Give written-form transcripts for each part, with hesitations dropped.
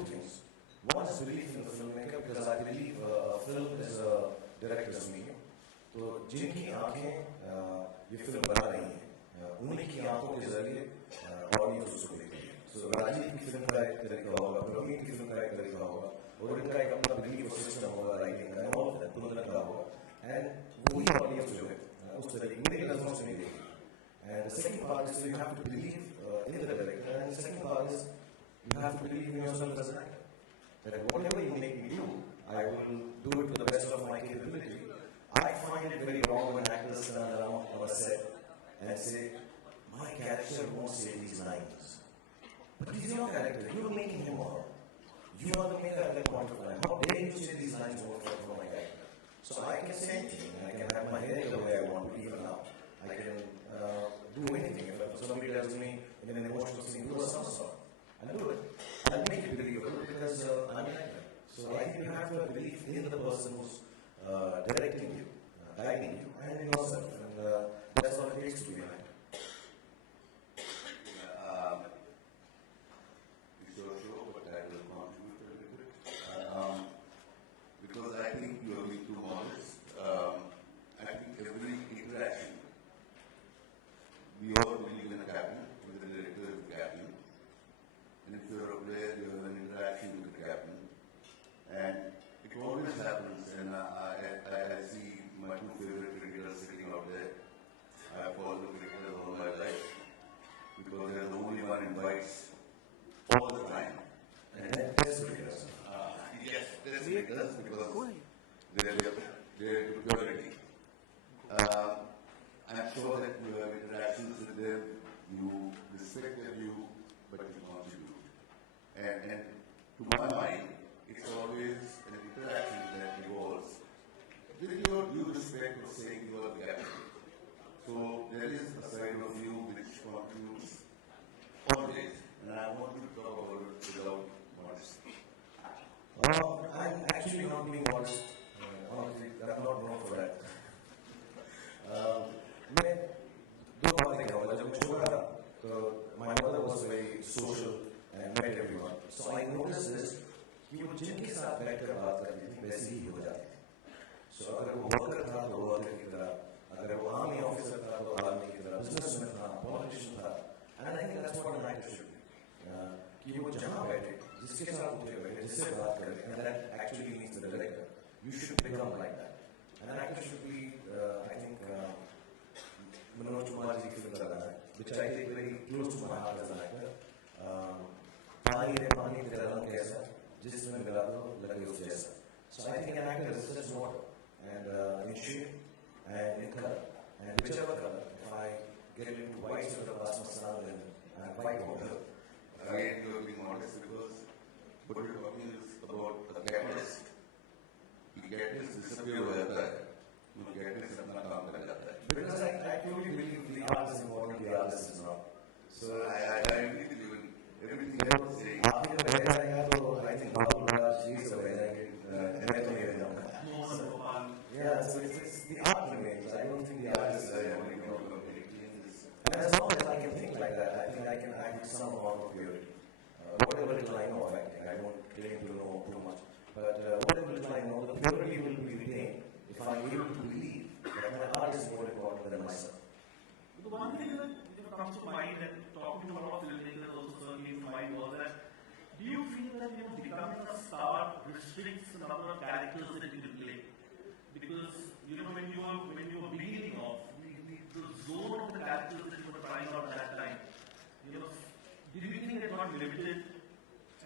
two things. One is belief in the filmmaker, because I believe a film is a director's medium. तो जिनकी आंखें ये film बना रही हैं, उन्हीं की आंखों के जरिए ऑडियंस उसको देखेगी. So राजीव की फिल्म का एक तरीका होगा, प्रवीण की फिल्म का एक तरीका होगा, और इनका एक अपना बिलीफ सिस्टम होगा राइटिंग का, और तुलना का होगा, एंड वही ऑडियंस जो है उस तरीके मेरी नजरों से नहीं देखेगी. And the second part is, so you have to believe in the director, and the second part is you have to believe in yourself as an actor. That whatever you make me do, I will do it to the best of my capability. I find it very wrong when actors stand around on a set and say, my character won't say these lines. But he's your character, you're making him up. You are the maker at that point of time. How dare you say these lines won't come from my character? So I can say anything, I can have my hair the way I want to, even now. I can do anything. If somebody tells me in an emotional scene, do a somersault, I'll do it. I'll make it believable because I'm an actor. So I think you have to have belief in the person who's directing you, guiding you, and in yourself. And that's all it takes to be an actor. It's your show, but I will contribute a little bit. Because I think you are being too modest. I think every interaction, we all believe in a captain, with the director is the captain. And if you're a player, you have an interaction with the captain. And it always happens, and I see my two favorite cricketers sitting out there. I follow cricketers all my life because they're the only one in fights all the time. And that's cricketers. Yes, that's cricketers because they're purity. I'm sure that you have interactions with them, you respect their view, but you contribute. And to my mind, it's always an interaction that evolves with your due respect for saying you are the captain. So there is a side of you which contributes always, and I want you to talk about it without modesty. I'm actually not being modest. Honestly, I'm not known for that. मैं दो बातें कहूँगा. जब मैं छोटा था, तो my mother was very social and met everyone. So I noticed this कि वो जिनके साथ बैठकर बात करती थी वैसे ही हो जाती थी. So अगर वो वर्कर था तो वर्कर की तरह, अगर वो आर्मी ऑफिसर था तो आर्मी की तरह, बिजनेसमैन था, पॉलिटिशियन था, and I think that's what an actor should be. कि वो जहाँ बैठे, जिसके साथ उठे बैठे, जिससे बात करे, and that actually means the director. You should become like that. And an actor should be, I think, Manoj Kumar's film कर रहा है, which I take very close to my heart as an actor. पानी रे पानी तेरा रंग कैसा, जिसमें मिला दो लगे उस जैसा. So I think an actor is just water, and in shape and in color, and whichever color. If I get into white sort of pasand, then I'm white water. Again, you are being modest because what you're talking is about a catalyst. The catalyst disappear हो जाता है, तो catalyst अपना काम कर जाता है. Because I truly believe the art is important, the artist is not. So I agree with you in everything I was saying. आपने तो बह जाएगा तो I think बाबू राज जी से बह जाएंगे. मैं तो नहीं बह जाऊँगा. Yeah, so it's the art remains. I don't think the artist is there. And as long as I can think like that, I think I can act with some amount of purity. Whatever little I know of acting, I don't claim to know too much. But whatever little I know, the purity will be retained if I'm able to believe that my art is more important than myself. The one thing that comes to mind, and talking to a lot of filmmakers also certainly to mind, was that do you feel that becoming a star restricts the number of characters that you can play? Because when you were beginning off, the zone of the characters that you were trying out at that time, did you think it got limited?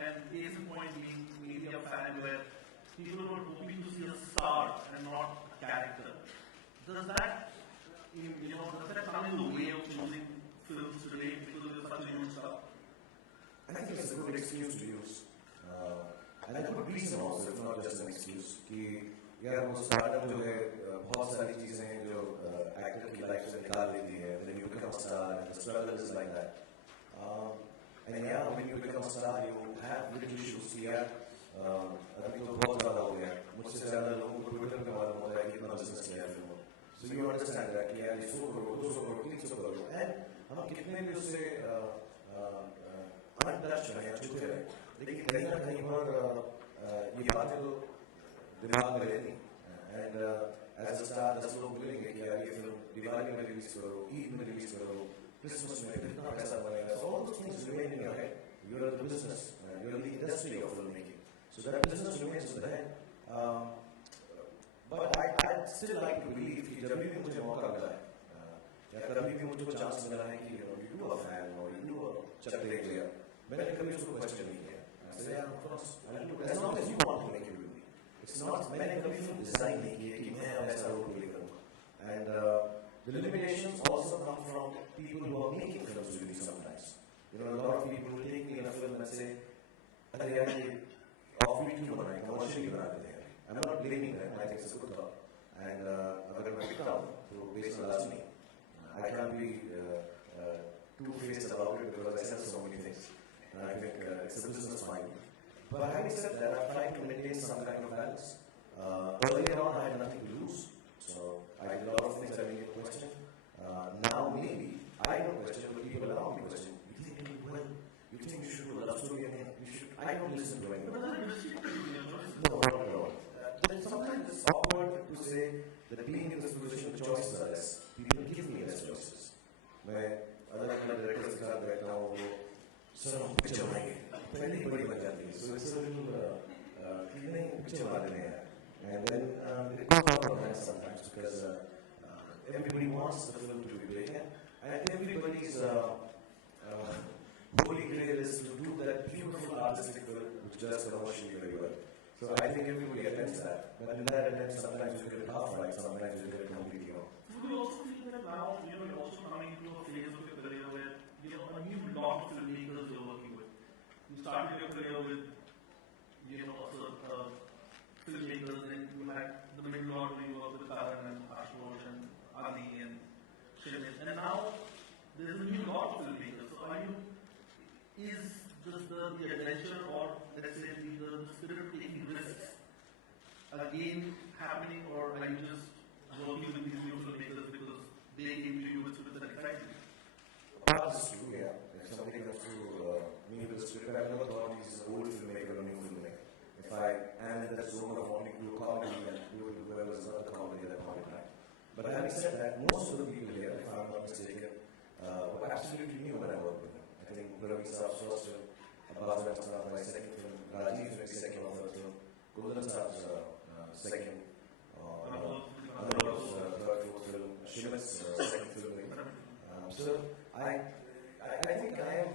And case in point being maybe a fan where people were hoping to see a star and not a character. Does that come in the way of choosing films today because of such a huge stuff? I think it's a good excuse to use. And a good reason also, it's not just an excuse. कि यार वो stardom जो है बहुत सारी चीजें हैं जो actor की life से निकाल देती है. Then you become a star, and the struggle is like that. And yeah, when you become a star, you have little issues. यार अभी तो बहुत ज़्यादा हो गया. मुझसे ज़्यादा लोगों को Twitter पे मालूम होता है कि कितना business किया है फिल्मों. So you understand that यार 100 करोड़, 200 करोड़, 300 करोड़, and हम कितने भी उससे untouched रहे, छुपे रहे, लेकिन कहीं ना कहीं पर ये बातें तो दिमाग में रहती एंड एज अ स्टार 10 लोग बोलेंगे कि यार ये फिल्म दिवाली में रिलीज करो, ईद में रिलीज करो, क्रिसमस में कितना पैसा बनेगा, so all those things remain in your head. You're in the business, you're in the industry of filmmaking, so that business remains there. But I still like to believe कि जब भी मुझे मौका मिला है या कभी भी मुझे चांस मिला है कि you do a fan or you do a चक्रे player, मैंने कभी उसको क्वेश्चन नहीं किया. I say yeah, of course, I'll do it as long as you want to make it with me. It's not मैंने कभी फिल्म डिजाइन नहीं की है कि मैं ऐसा रोल प्ले करूँगा. And the limitations also come from people who are making films with me sometimes. You know, a lot of people will take me in a film and say, अरे यार ये ऑफ-बीट क्यों बनाए, commercially बना देते हैं. I'm not blaming them, I think it's a good thought. And अगर मैं पिकता हूँ तो based on last me, I can't be two-faced about it because I sell so many things. And I think it's a business mind. But having said that, I've tried to maintain some kind of balance. Earlier on, I had nothing to lose, so I did a lot of things I didn't get questioned. Now, maybe, I don't question, but people around me question. You think you do well? You think you should do a love story again? You should. I don't listen to anyone. No, not at all. Then sometimes it's awkward to say that being in this position, the choices are less. People give me less choices. मैं अलग अलग directors के साथ बैठता हूँ, वो sir हम picture बनाएंगे, पहले ही बड़ी बन जाती है. So it's a little नहीं पिक्चर बना देने हैं. And then it goes out of hand sometimes because everybody wants the film to be big, and everybody's holy grail is to do that beautiful artistic film which does commercially very well. So I think everybody attempts that, but in that attempt sometimes you get it half right, sometimes you get it completely wrong. Would you also feel that now, you're also coming into a phase of your career where, a new lot of filmmakers you're working with. You started your career with, filmmakers, and you had the middle lot where you worked with Karan and Ashutosh and Adi and Shimit. And now, there's a new lot of filmmakers. So is just the adventure or, let's say, the spirit of taking risks again happening, or are you just working with these new filmmakers because they came to you with an excitement? That's true, yeah. If somebody comes to me with a script, I've never thought he's an old filmmaker or a new filmmaker. If I am in that zone of wanting to do comedy and do it whoever is not the comedy at that point in time. But having said that, most of the people here, if I'm not mistaken, were absolutely new when I worked with them. I think Ravi Saab's first film, Abbas my second film, Rajiv's maybe second or third film, Golden Saab's second, Anurag's third, fourth film, Shimit's second film. So I think I am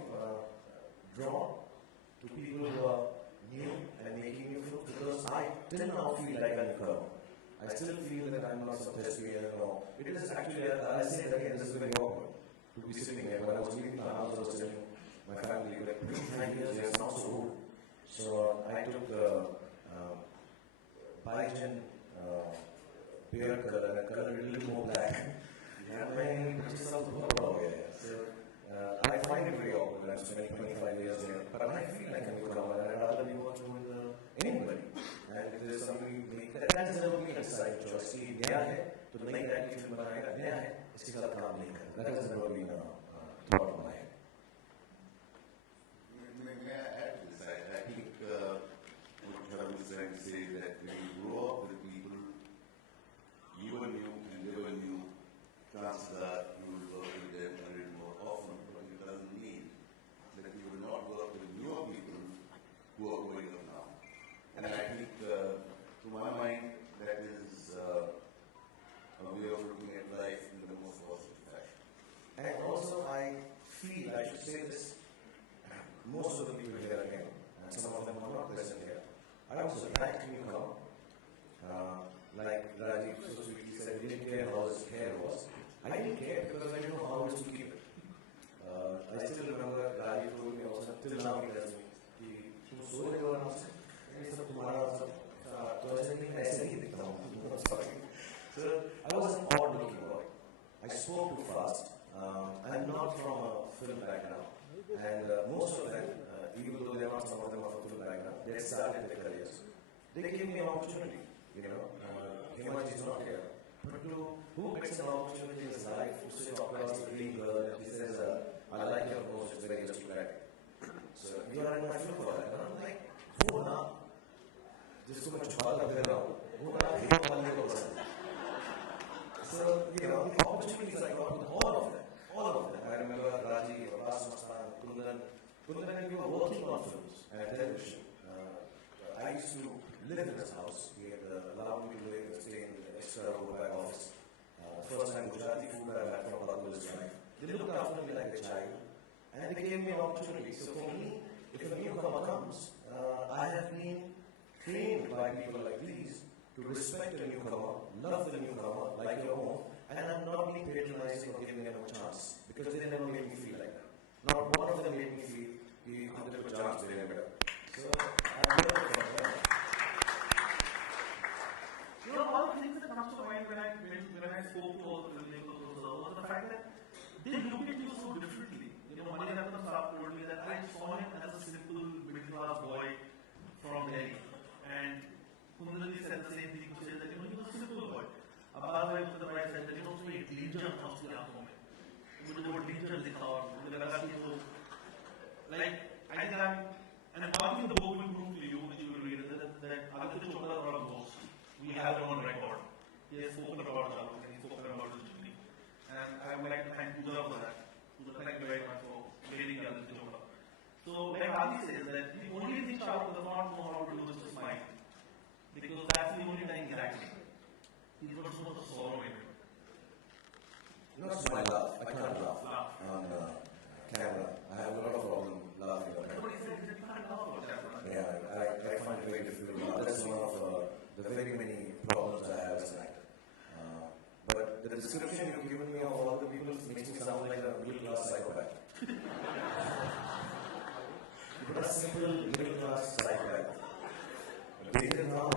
drawn to people who are new and making new films because I till now feel like I'm a girl. I still feel that I'm not some thespian or it is actually, I say it again, this is very awkward to be sitting here. When I was leaving the house, I was telling my family, like, 25 years, it's not so old. So I took the Baijan beer color and I colored it a little more black. So I find it very awkward when I'm spending 25 years there. But I feel like I'm a girl and I'd rather be working with anybody. And if there's somebody that has never been a side choice. कि नया है तो नई type की film बनाएगा, नया है इसके साथ काम नहीं करेगा. That has never been a thought of mine. May I add to this? I think what Shahrukh is trying to say is that when you grow up with people, you were new and they were new, chances are you will work with them a little more often, but it doesn't mean that you will not work with newer people who are growing up now. And I think, to my mind, that is a way of looking at life in the most positive fashion. And also I feel, I should say this, most of the people here again, and some of them are not present here, I was a black newcomer. Like Rajiv so sweetly said, he didn't care how his hair was. I didn't care because I didn't know how else to keep it. I still remember Rajiv told me also, till now he tells me, कि तुम सो रहे हो आराम से, ये सब तुम्हारा सब तो ऐसे नहीं मैं ऐसे नहीं दिखता हूँ. So I was an odd looking boy. I spoke too fast. I'm not from a film background, and most of them, even though they are not some of them of a film background, they started their careers. They gave me an opportunity. Hema is not here. But who gets an opportunity in his life to sit across the green girl and he says, I like your nose, it's very aristocratic. So you are in my film for that. And I'm like, जिसको मैं chupata फिर रहा हूँ, वो बड़ा हेमा मालिनी को पसंद है. So, you know, the opportunities I got with all of them. I remember Raji, Kundan, and we were working on films and television. I used to live in his house. He had allowed me to stay in the extra back office. First time Gujarati food I've had from Bakul is right. They looked after me like a child, and they gave me an opportunity. So for me, if a newcomer comes, I have been trained by people like these to respect the newcomer, love the newcomer like your own, and I'm not being patronizing or giving them a chance, because they never made me feel like that. Not one of them made me feel you have a chance to get better. So I'm very proud. You know, one of the things that comes to mind when I spoke to all the filmmakers was the fact that they look at you so differently. You know, Mani Ratnam Saab told me that I saw him as a simple middle-class boy from Delhi, and Kundalini said the same thing. She said that, you know, he was a simple boy. Abba said that, you know, so एक danger था उसकी आंखों में. मुझे वो danger दिखा और मुझे लगा कि वो, like, I think and one thing the book will prove to you, which you will read, is that Aditya Chopra is not a ghost. We have it on record. He has spoken about Shah Rukh and he's spoken about his journey. And I would like to thank Pooja for that. Pooja, thank you very much for reading Aditya Chopra. So, like Adi says, that the only thing Shah Rukh does not know how to do is to smile. Because that's the only time he's acting. He's got so much sorrow in it. No, it's my laugh. I can't laugh on camera. I have a lot of problem laughing on camera. Yeah, I find it very difficult. That's one of the very many problems I have as an actor. But the description you've given me of all the people makes me sound like a middle-class psychopath. But a simple middle-class psychopath. Based on how